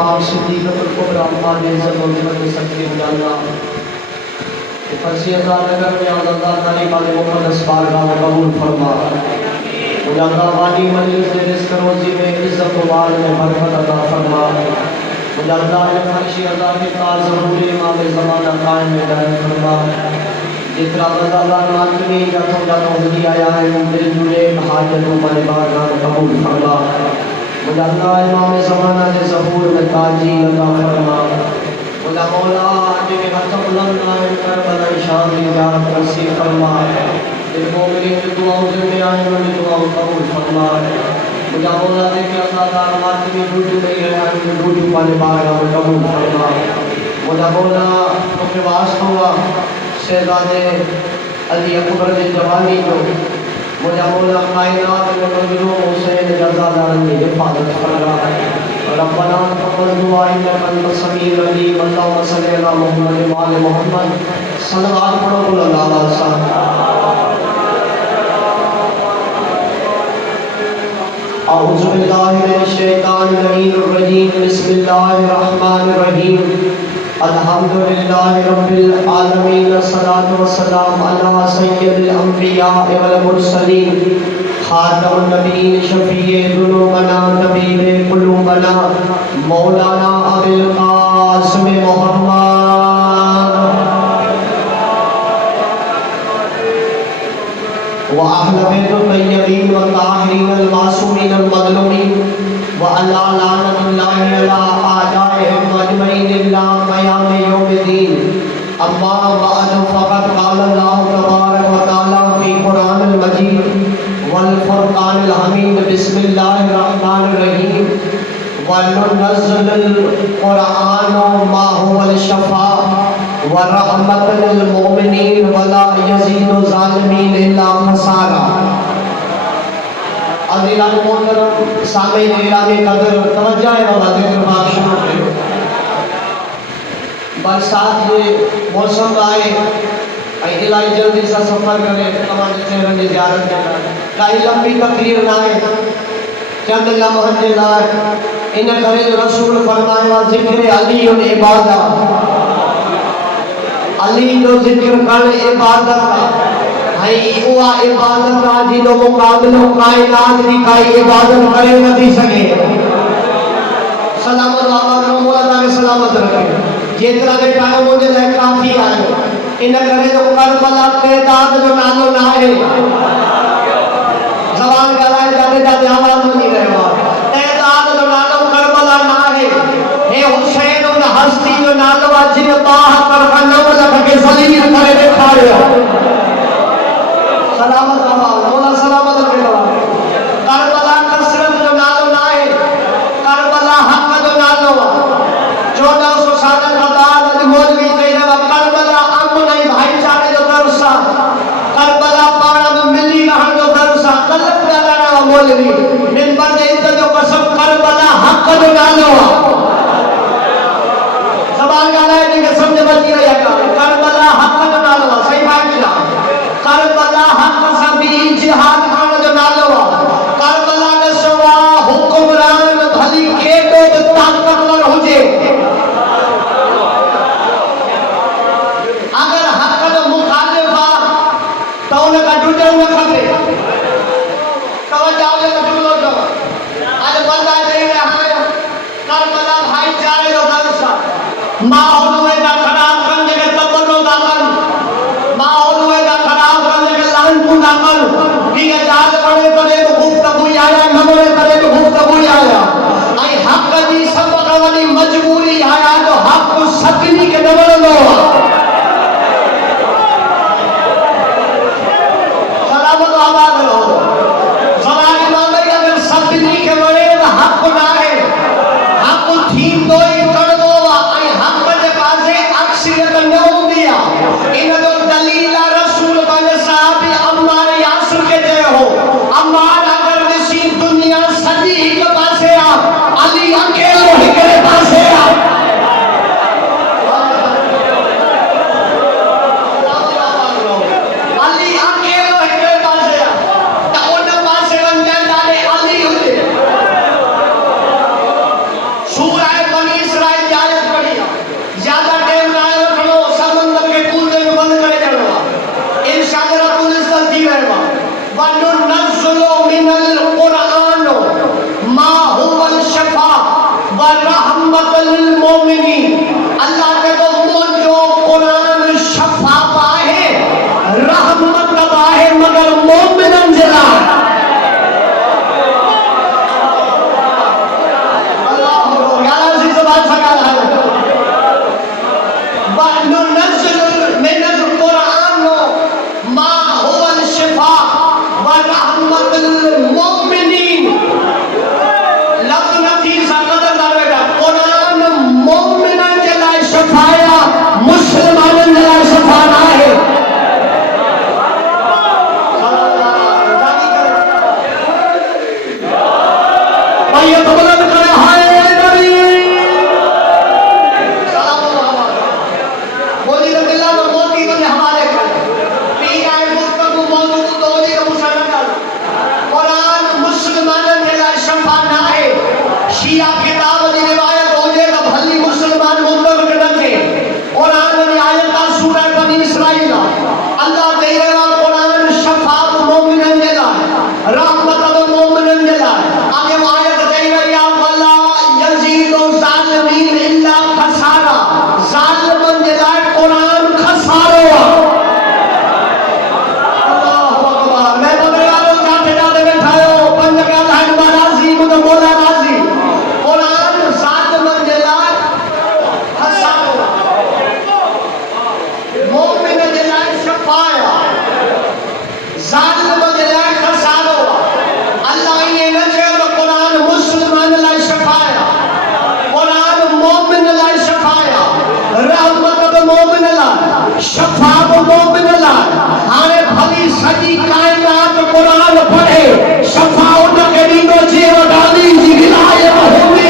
पाक सिद्दीक़तुल कुबरा इज़्ज़त व क़दर सकती है अल्लाह फर्जी अज़ा नगर में अल्लाह ताली वाले मुक़द्दस बारगाह में कबूल फरमा मुझे वाली मजलिस में रिज़्क़ रोज़ी में इज़्ज़त व माल में बरकत अता फरमा मुझे अल्लाह ने फर्जी अज़ा के ताज़ ज़रूरी इमाम ज़माना कायम में दायम फरमा जितना मज़ा मातमी जातो जातो हुदी आया है दिल जुड़े हाजतों वाले बारगाह में कबूल फरमा मुझे अल्लाह इमाम ज़माना के ज़हूर में ताजी अता फरमा मुझे मौला जिन्हें हथ बुलंद आए करबला शान की जात नसीब फरमा दिल मोमिन की दुआओं में आए वाली दुआओं कबूल फरमा मुझे मौला दे के अल्लाह मातमी डूडू नहीं रहा है डूडू वाले बारगाह में कबूल फरमा मुझे मौला मुझे वास्ता हुआ शहज़ादे अली अकबर की जवानी को मुझे मौला कायनात में मजलूम हुसैन जज़ादारन की हिफाजत फरमा रब्बना तक़ब्बल दुआ इन्नका अंतस समीउल अलीम अल्लाहुम्मा सल्लि अला मुहम्मद व आलि मुहम्मद सल्लल्लाहु अलैहि वसल्लम अऊज़ु बिल्लाहि मिनश शैतानिर रजीम बिस्मिल्लाहिर रहमानिर रहीम अल्हम्दुलिल्लाहि रब्बिल आलमीन अस्सलातु वस्सलामु अला सय्यिदिल अंबिया वल मुरसलीन खातमुन नबीय्यीन शफीए दुनूबना तबीबे कुलूबना मौलाना अबुल कासिम मुहम्मद व अहले बैतुल तय्यबीन व ताहिरीन अल मासूमीन अल मज़लूमीन व अला लानतुल्लाहि अला आदाइहिम अजमईन इल्ला क़याम यौमिद्दीन अम्मा बअद फ़क़द क़ाल अल्लाहु तबारक व तआला फ़ी क़ुरानिल मजीद वल फ़ुरक़ानिल हमीद बिस्मिल्लाहिर रहमानिर रहीम व नुनज़्ज़िलुल क़ुरआन मा हुवल शिफ़ा व रहमतुल लिल मुमिनीन व ला यज़ीदु ज़ालिमीन इल्ला ख़सारा अज़ीज़ान मोहतरम सामीन इलामी कदर तवज्जो है बाबा जिक्र पाक शुरू करो बरसात ये मौसम आए इलाही जल्दी सा सफर करे तमाम चेहरों की ज़ियारत करना काई लंबी तकरीर ना है चंद लम्हन के लाए इन करे जो रसूल फरमाए वा जिक्र अली और इबादत अली जो जिक्र कर इबादत का है वो इबादत का जिनो मुकाबलो कायनात की काई इबादत करे न थी सके सलामत बाबा करो मौला ताके सलामत रखे जेतरा के टाइम मुझे ले काफी आए इन करे जो करबला के दाद जो नालो ना है जवान गलाए जाते जाते आवाज नहीं रहवा ए दाद जो नालो करबला ना है हे हुसैन उन हस्ती जो नालो जिन बाह कर नव लख के जलील करे दिखाया सलामत बाबा मौला सलामत रखे बाबा करबला कसरत जो नालो ना है करबला हक जो नालो 1400 साल का बाद मौलवी कह करबला अमन नहीं भाईचारे जो दरसा करबला पाण में मिली रहन जो दरसा गलत गाना ना मौलवी मिंबर दे इज्जत जो कसम करबला हक जो नालो जबान गाना है कि समझ बची रही है करबला हक जो नालो सही बात है करबला हक सभी जिहाद खान जो नालो करबला ने सवा हुक्मरान भली केडो ताकतवर हुजे अगर हक जो मुखालिफ तो उनका डुडे न खपे तवज्जो ले डुडो जो आज बंदा दे रहा है करबला भाईचारे जो दरसा माहौल में का खराब करने के तबरो दामन माहौल में का खराब करने के लान को दामन ठीक है जाल बड़े बड़े गुफ्तगू आया नमरे करे गुफ्तगू आया आई हक दी सबक वाली मजबूरी आया तो हक को सकनी के नमर लो सलामत आबाद रहो सवाल इमाम भाई अगर सकनी के बड़े हक ना है हक ठीक तो ही कर दो आई हक किताब जी रिवायत हो जे त भली मुसलमान मुंदर के नथे कुरान में आयत का सूरह बनी इसराइल अल्लाह दे रहा कुरान शफाअत मोमिनन जे लाए रहमत मोमिनन जे लाए आगे आयत दे रही है वला यजीदु ज़ालिमीन इल्ला खसारा ज़ालिमन जे लाए कुरान खसारो शफाअत मोमिन लाए हाणे भली सॼी काइनात कुरान पढ़े शफाअत के ॾींदो जे वॾाली जी विलायत होवे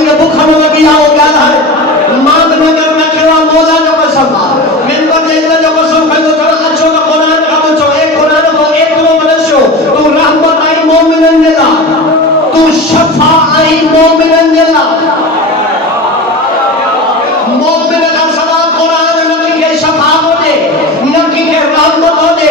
अली के भूख में लगी आओ गया है मांग नगर में केवा मौला जो कसम मिन को देता जो कसम खलो तो अच्छो का कुरान का बचो एक कुरान को एक रो मनसो तू रहमत आई मोमिनन नेला तू शफा आई मोमिनन नेला मोमिन का सदा कुरान नबी के शफा हो दे नबी के रहमत हो दे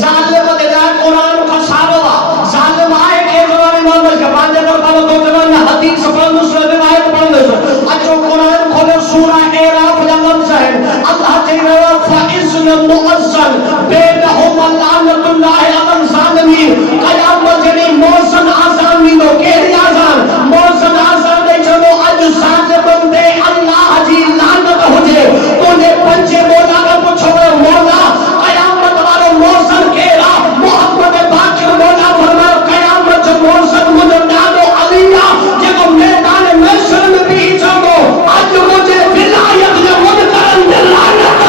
जालिम दे ला कुरान का सारोवा जालिम आए के जमाने में के बांधे कर पालो तो जमाने हदीस पर मुस्लिम आयत पढ़ दो अच्छो कुरान खोलो सूरा एराफ का लफ्ज है अल्लाह तेरा फाइज़न मुअज्जल बेनहुम लानतुल्लाह अलल ज़ालिमीन कयामत जनी मौसन आज़ान मीनो केरी आज़ान मौसन आज़ान दे चलो अज ज़ालिमन दे अल्लाह जी लानत हो जे तूने पंजे मौला का पूछो मौला कयामत वालो मौसन केरा मोहम्मद बाकिर मौला फरमा कयामत जो मौसन मुझे नामो अलिया जेको मैदान महशर में भी चलो आज मुझे विलायत जो मुझ करन दे लानत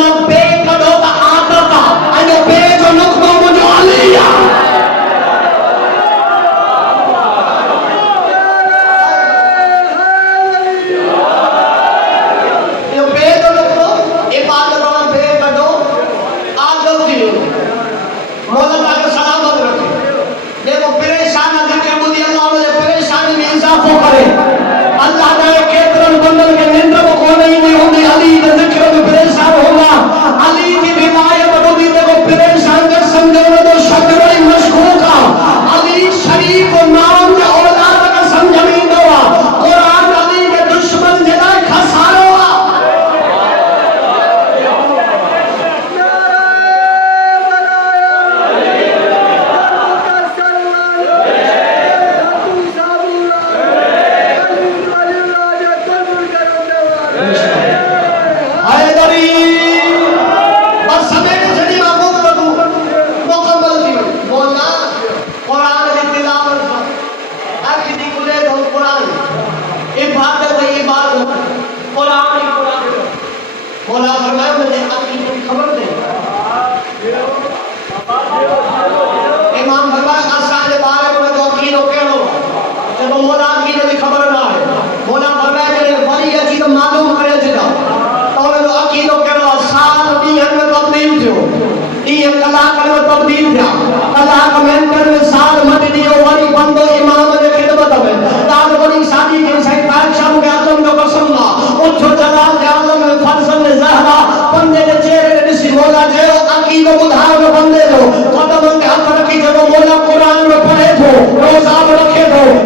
मां बे कढो त आदत आहे ऐं बे जो नुक़्तो मुंहिंजो अली आहे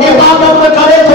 इबादत करे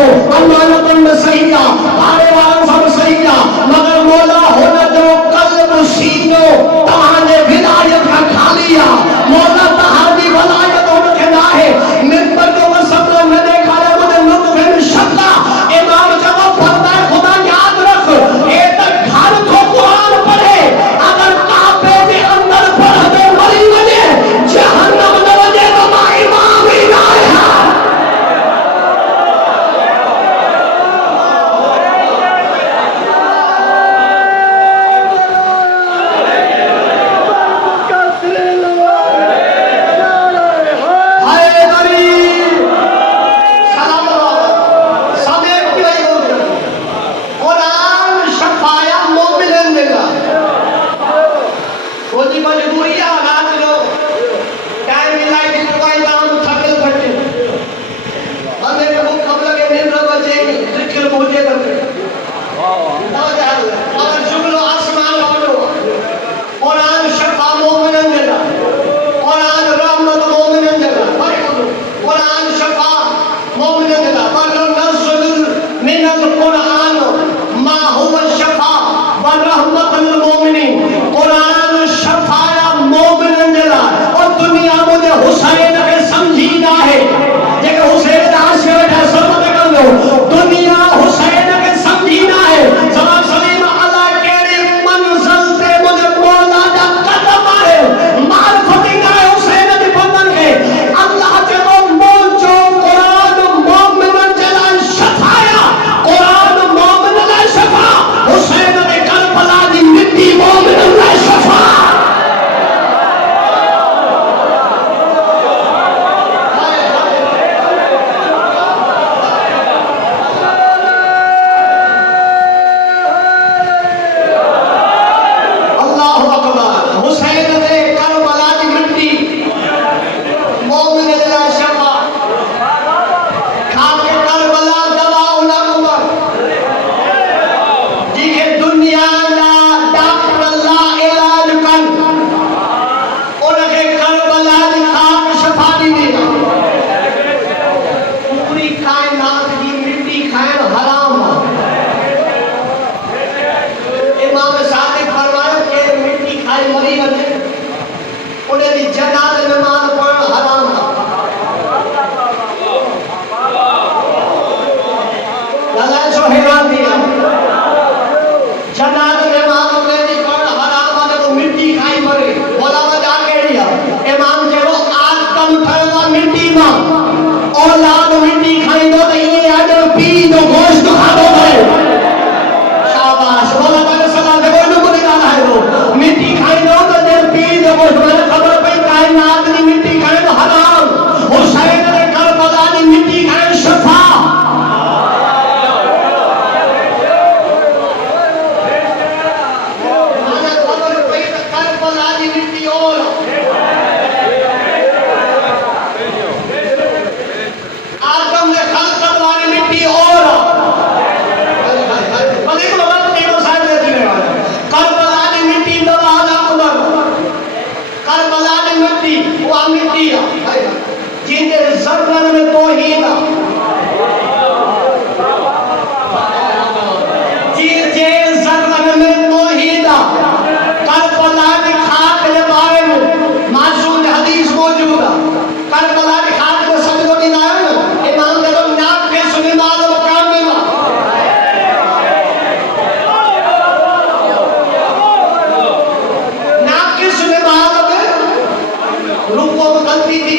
मट्टी थी,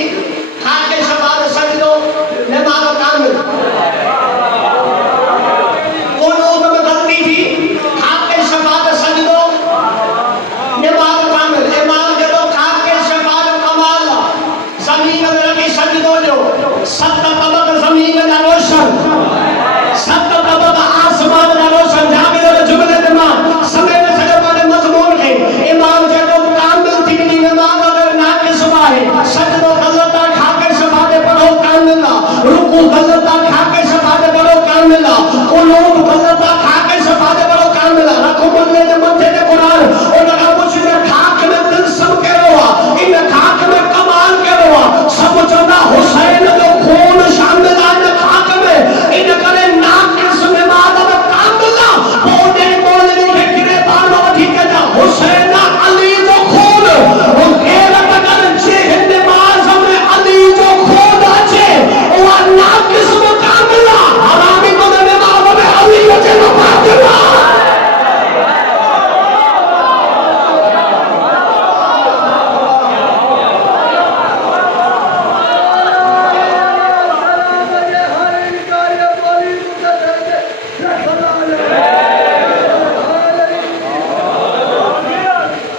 खाक के शफात सजदो नमाज कामिल। कोनों में गलती थी, खाक के शफात सजदो नमाज कामिल। इमाम जदो खाक के शफात कमाल जमीन में रखी सजदो जो सत तबक जमीन का रोशन, सत तबक आसमान का रोशन। जाबिर और जुमले दिमा समय में सजो वाले मजमून के इमाम जदो कामिल थी नहीं नमाज अगर नाकिस हुआ है। सजदो गलता खाके शफाते पढ़ो कामिला, रुकू गलता खाके शफाते पढ़ो कामिला, कुनूत गलता खाके शफाते पढ़ो कामिला। रखो बंदे ने मथे ने कुरान और लगा कुछ ने खाक में दिल सब के रोआ, इन खाक में कमाल के रोआ। सब चौदा हुसैन जो खून शामिल है इन खाक में, इन करे नाकिस नमाज में कामिला। बोले बोले के गिरे बानो ठीक है हुसैन अली जो खून वो गैरत कर जे नमाज में अली जो खून আছে वो नाकिस में कामिला। हरामी को नमाज में अली जो फातिमा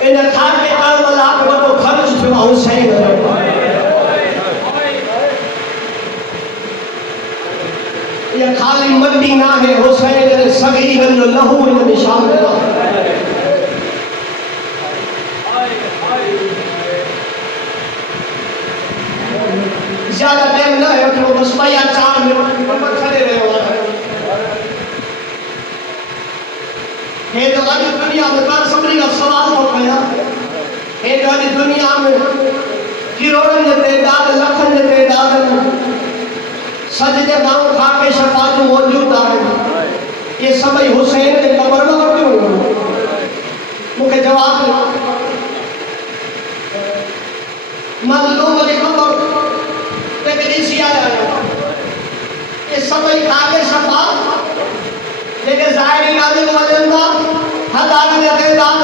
इन खाके करबला पे वो खर्च हुआ हुसैन। ये खाली मट्टी ना है, हुसैन ने सगी गल लहू इन निशान है। ज्यादा टाइम ना है तो बस भैया 4 मिनट पर खड़े रहे हो। ये तो आज दुनिया में कर सबरी का सवाल हो गया। ये तो आज दुनिया में किरोड़न जे तादाद लखन जे तादाद सजदे गांव खा के शफात मौजूद है। ये सभई हुसैन के कब्र में वठी हुई। मुझे जवाब मजलूम के कब्र पे कदीसी आया। ये सभई खा के शफात लेकिन जाहिर नाज़िक वजंदा हदाद ने तादाद